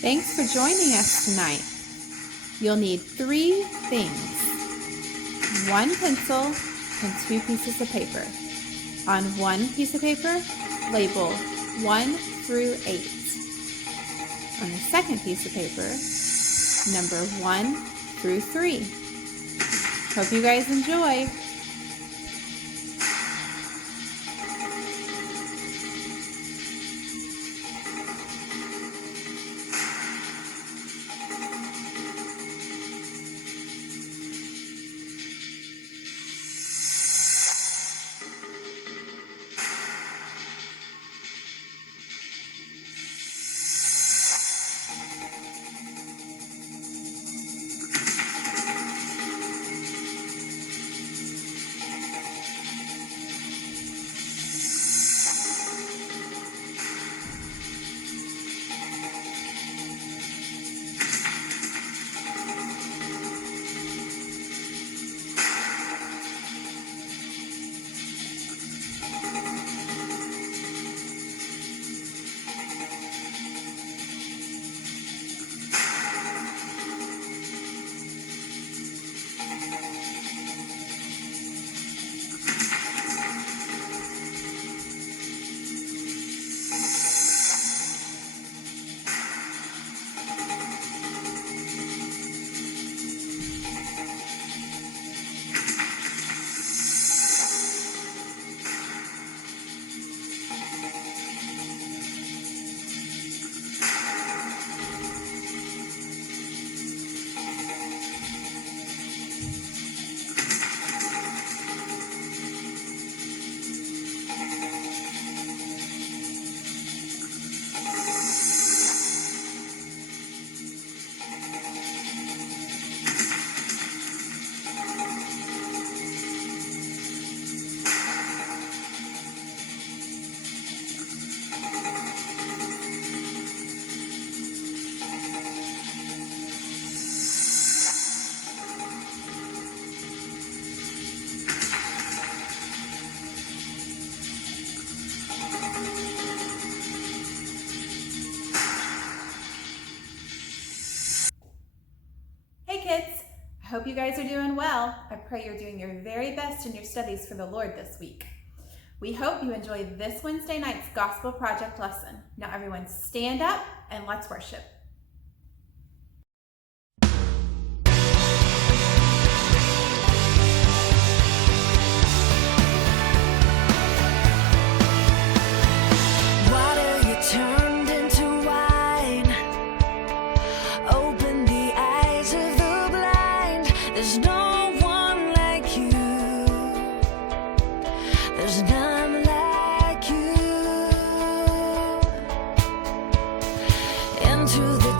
Thanks for joining us tonight. You'll need 3 things: 1 pencil and 2 pieces of paper. On 1 piece of paper, label 1 through 8. On the second piece of paper, number 1 through 3. Hope you guys enjoy. I hope you guys are doing well. I pray you're doing your very best in your studies for the Lord this week. We hope you enjoyed this Wednesday night's Gospel Project lesson. Now everyone stand up and let's worship.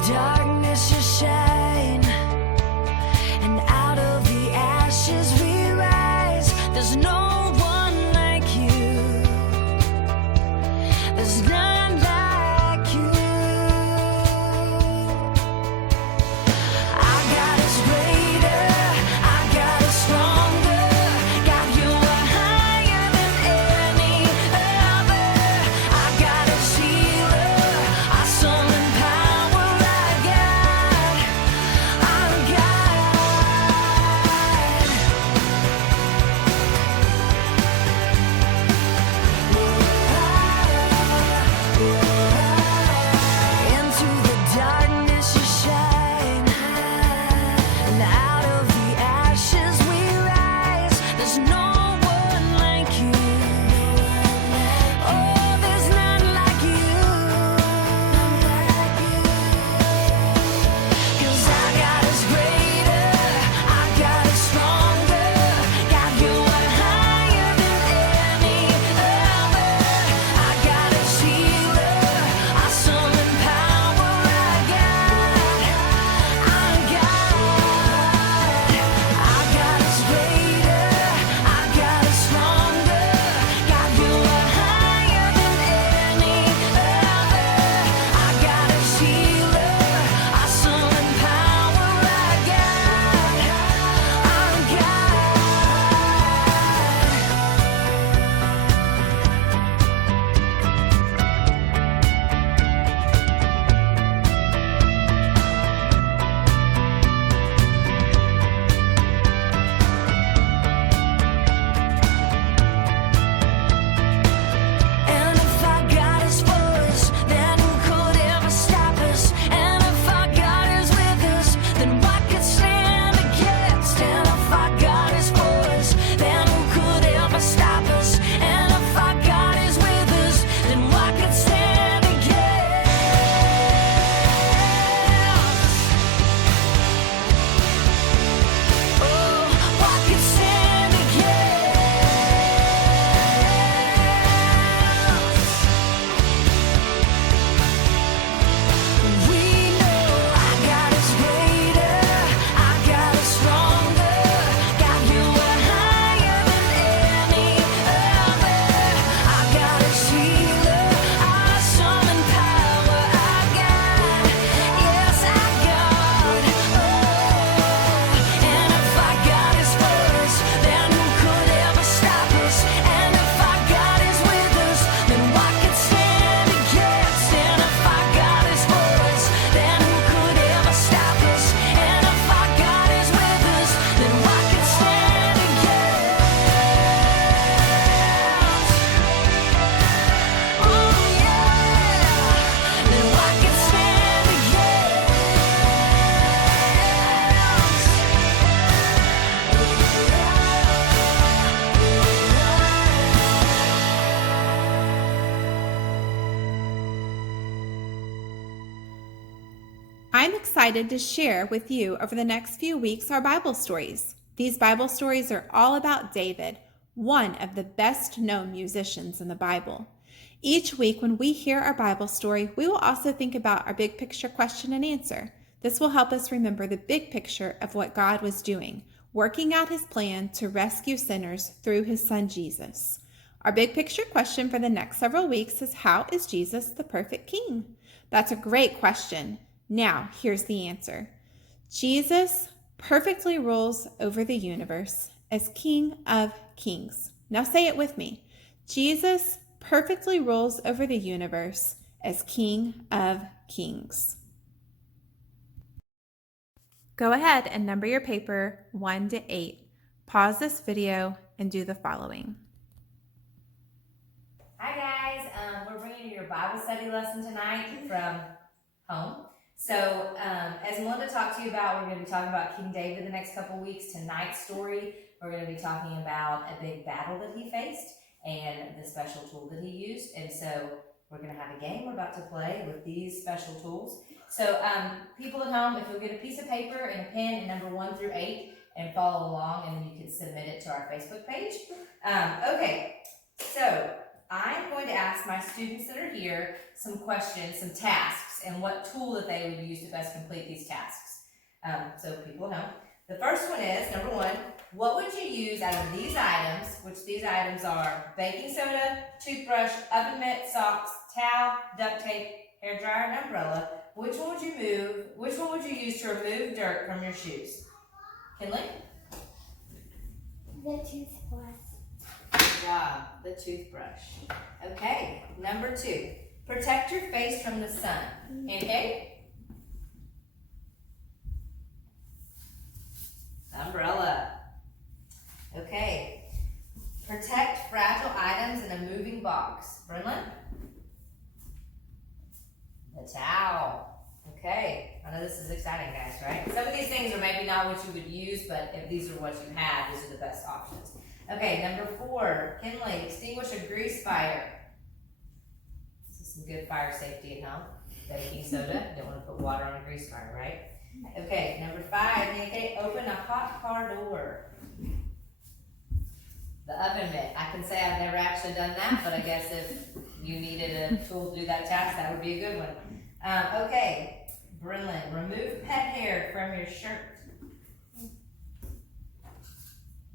Power I'm excited to share with you over the next few weeks our Bible stories. These Bible stories are all about David, one of the best known musicians in the Bible. Each week when we hear our Bible story, we will also think about our big picture question and answer. This will help us remember the big picture of what God was doing, working out his plan to rescue sinners through his son Jesus. Our big picture question for the next several weeks is, how is Jesus the perfect king? That's a great question. Now, here's the answer. Jesus perfectly rules over the universe as King of Kings. Now say it with me. Jesus perfectly rules over the universe as King of Kings. Go ahead and number your paper 1 to 8. Pause this video and do the following. Hi guys, we're bringing you your Bible study lesson tonight from home. So as Melinda talked to you about, we're going to be talking about King David the next couple weeks. Tonight's story, we're going to be talking about a big battle that he faced and the special tool that he used. And so we're going to have a game we're about to play with these special tools. So people at home, if you'll get a piece of paper and a pen and number 1 through 8 and follow along, and then you can submit it to our Facebook page. Okay, so I'm going to ask my students that are here some questions, some tasks, and what tool that they would use to best complete these tasks. So people know. The first one is, number 1, what would you use out of these items, which these items are baking soda, toothbrush, oven mitt, socks, towel, duct tape, hairdryer, and umbrella. Which one would you use to remove dirt from your shoes? Kinley? The toothbrush. Good job, the toothbrush. Okay, number 2, protect your face from the sun. Okay? Umbrella. Okay, protect fragile items in a moving box. Brenlin? The towel. Okay, I know this is exciting, guys, right? Some of these things are maybe not what you would use, but if these are what you have, these are the best options. Okay, number 4, Kinley, extinguish a grease fire. This is some good fire safety at home. Baking soda, don't want to put water on a grease fire, right? Okay, number 5, Nancy, open a hot car door. The oven mitt. I can say I've never actually done that, but I guess if you needed a tool to do that task, that would be a good one. Okay, Brenlin, remove pet hair from your shirt.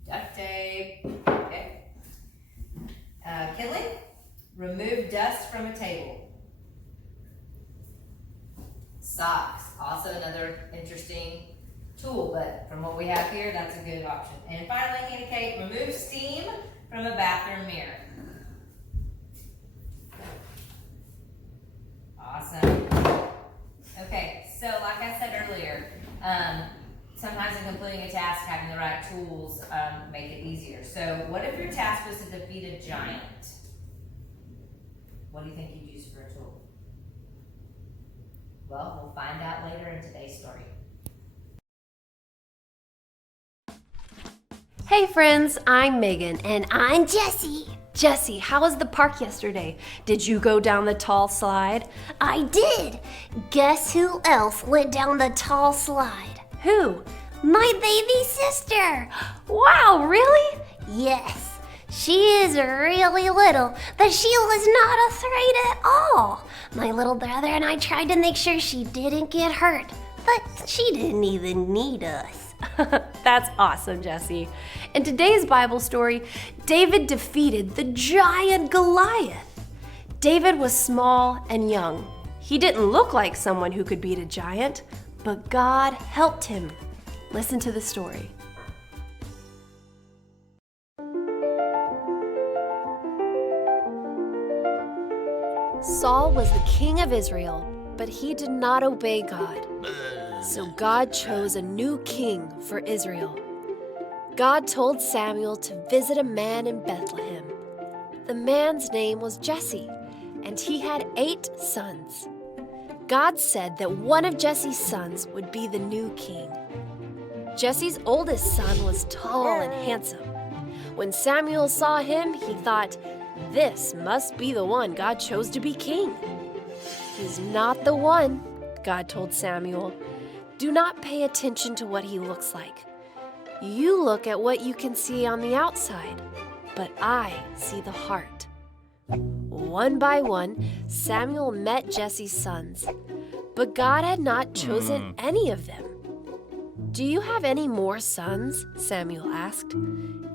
Duct tape. Okay. Kinley, remove dust from a table. Socks, also another interesting tool, but from what we have here, that's a good option. And finally, Hannah Kate, remove steam from a bathroom mirror. Awesome. Okay, so like I said earlier, sometimes in completing a task, having the right tools make it easier. So what if your task was to defeat a giant? What do you think you'd use for a tool? Well, we'll find out later in today's story. Hey friends, I'm Megan. And I'm Jessie. Jessie, how was the park yesterday? Did you go down the tall slide? I did. Guess who else went down the tall slide? Who? My baby sister. Wow, really? Yes. She is really little, but she was not afraid at all. My little brother and I tried to make sure she didn't get hurt, but she didn't even need us. That's awesome, Jessie. In today's Bible story, David defeated the giant Goliath. David was small and young. He didn't look like someone who could beat a giant, but God helped him. Listen to the story. Saul was the king of Israel, but he did not obey God. So God chose a new king for Israel. God told Samuel to visit a man in Bethlehem. The man's name was Jesse, and he had 8 sons. God said that one of Jesse's sons would be the new king. Jesse's oldest son was tall and handsome. When Samuel saw him, he thought, "This must be the one God chose to be king." "He's not the one," God told Samuel. "Do not pay attention to what he looks like. You look at what you can see on the outside, but I see the heart." One by one, Samuel met Jesse's sons, but God had not chosen any of them. "Do you have any more sons?" Samuel asked.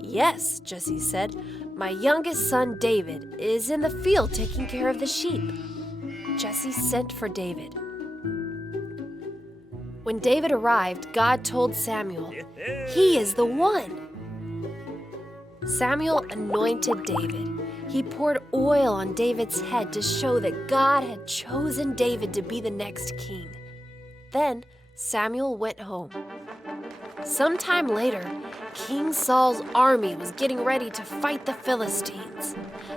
"Yes," Jesse said. "My youngest son, David, is in the field taking care of the sheep." Jesse sent for David. When David arrived, God told Samuel, "He is the one." Samuel anointed David. He poured oil on David's head to show that God had chosen David to be the next king. Then Samuel went home. Sometime later, King Saul's army was getting ready to fight the Philistines.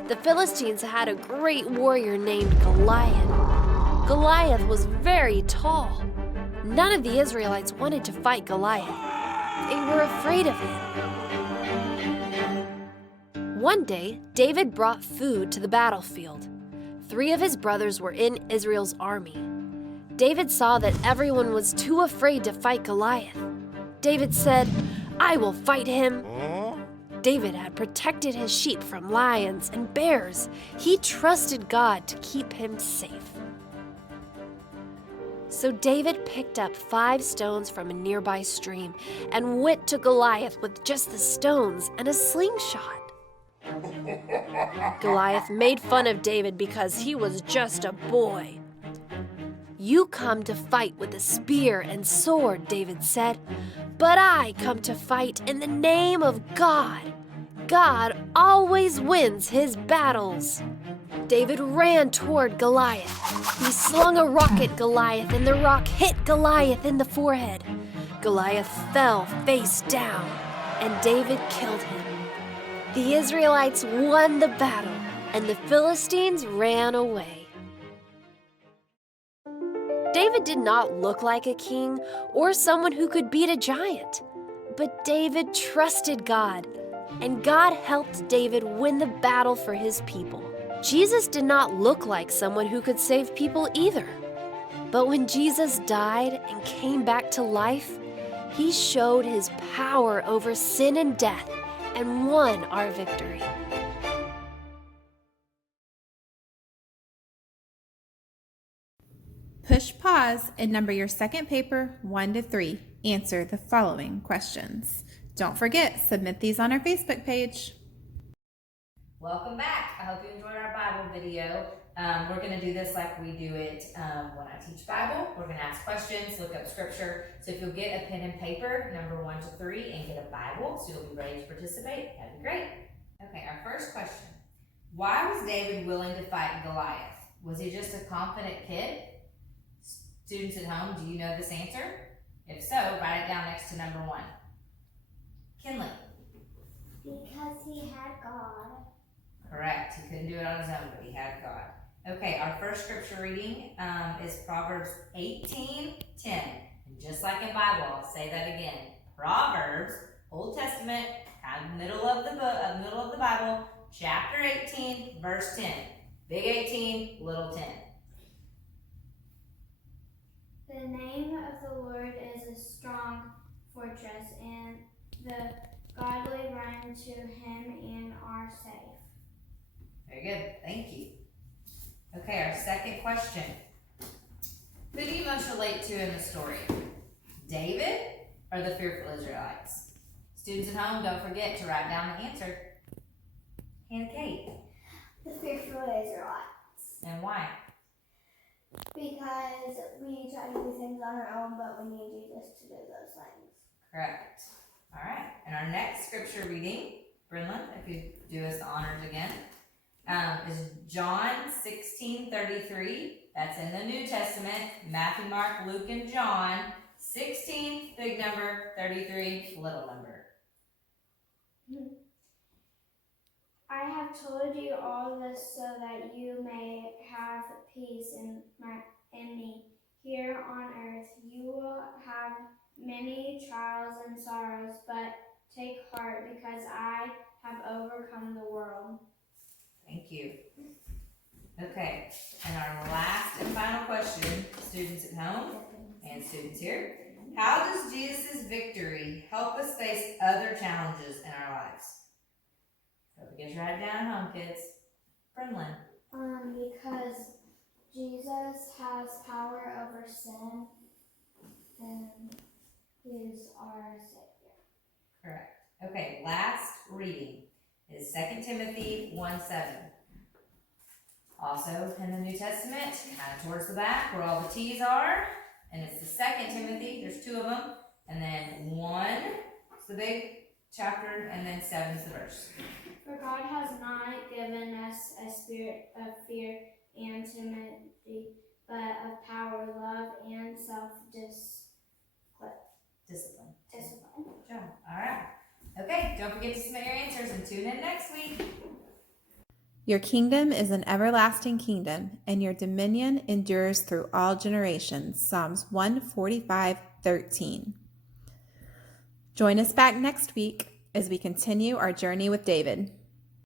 The Philistines had a great warrior named Goliath. Goliath was very tall. None of the Israelites wanted to fight Goliath. They were afraid of him. One day, David brought food to the battlefield. 3 of his brothers were in Israel's army. David saw that everyone was too afraid to fight Goliath. David said, "I will fight him." David had protected his sheep from lions and bears. He trusted God to keep him safe. So David picked up 5 stones from a nearby stream and went to Goliath with just the stones and a slingshot. Goliath made fun of David because he was just a boy. "You come to fight with a spear and sword," David said, "but I come to fight in the name of God. God always wins his battles." David ran toward Goliath. He slung a rock at Goliath, and the rock hit Goliath in the forehead. Goliath fell face down, and David killed him. The Israelites won the battle, and the Philistines ran away. David did not look like a king or someone who could beat a giant, but David trusted God, and God helped David win the battle for his people. Jesus did not look like someone who could save people either. But when Jesus died and came back to life, he showed his power over sin and death and won our victory. Push pause and number your second paper 1 to 3. Answer the following questions. Don't forget, submit these on our Facebook page. Welcome back. I hope you enjoyed our Bible video. We're going to do this like we do it when I teach Bible. We're going to ask questions, look up scripture. So if you'll get a pen and paper, number 1 to 3, and get a Bible so you'll be ready to participate, that'd be great. Okay, our first question. Why was David willing to fight Goliath? Was he just a confident kid? Students at home, do you know this answer? If so, write it down next to number 1. Kinley. Because he had God. Correct. He couldn't do it on his own, but he had God. Okay, our first scripture reading is Proverbs 18:10. And just like in Bible, I'll say that again. Proverbs, Old Testament, kind of middle of the Bible, chapter 18, verse 10. Big 18, little 10. The name of the Lord is a strong fortress, and the godly run to him and are safe. Very good. Thank you. Okay, our second question. Who do you most relate to in the story? David or the fearful Israelites? Students at home, don't forget to write down the answer. Hannah Kate. The fearful Israelites. And why? Because we try to do things on our own, but we need Jesus to do those things. Correct. All right. And our next scripture reading, Brenlin, if you do us the honors again, is John 16:33. That's in the New Testament. Matthew, Mark, Luke, and John. 16, big number. 33, little number. I have told you all this so that you may have peace in me. Here on earth you will have many trials and sorrows, but take heart because I have overcome the world. Thank you. Okay, and our last and final question, students at home and students here. How does Jesus' victory help us face other challenges in our lives? Don't forget to write it down at home, kids. Brenlin. Because Jesus has power over sin and he is our Savior. Correct. Okay, last reading is 2 Timothy 1:7. Also in the New Testament, kind of towards the back where all the T's are. And it's the 2 Timothy, there's 2 of them. And then 1 is the big chapter, and then 7 is the verse. For God has not given us a spirit of fear and timidity, but of power, love, and Discipline. discipline. Good job. All right. Okay, don't forget to submit your answers and tune in next week. Your kingdom is an everlasting kingdom, and your dominion endures through all generations. Psalms 145:13. Join us back next week as we continue our journey with David.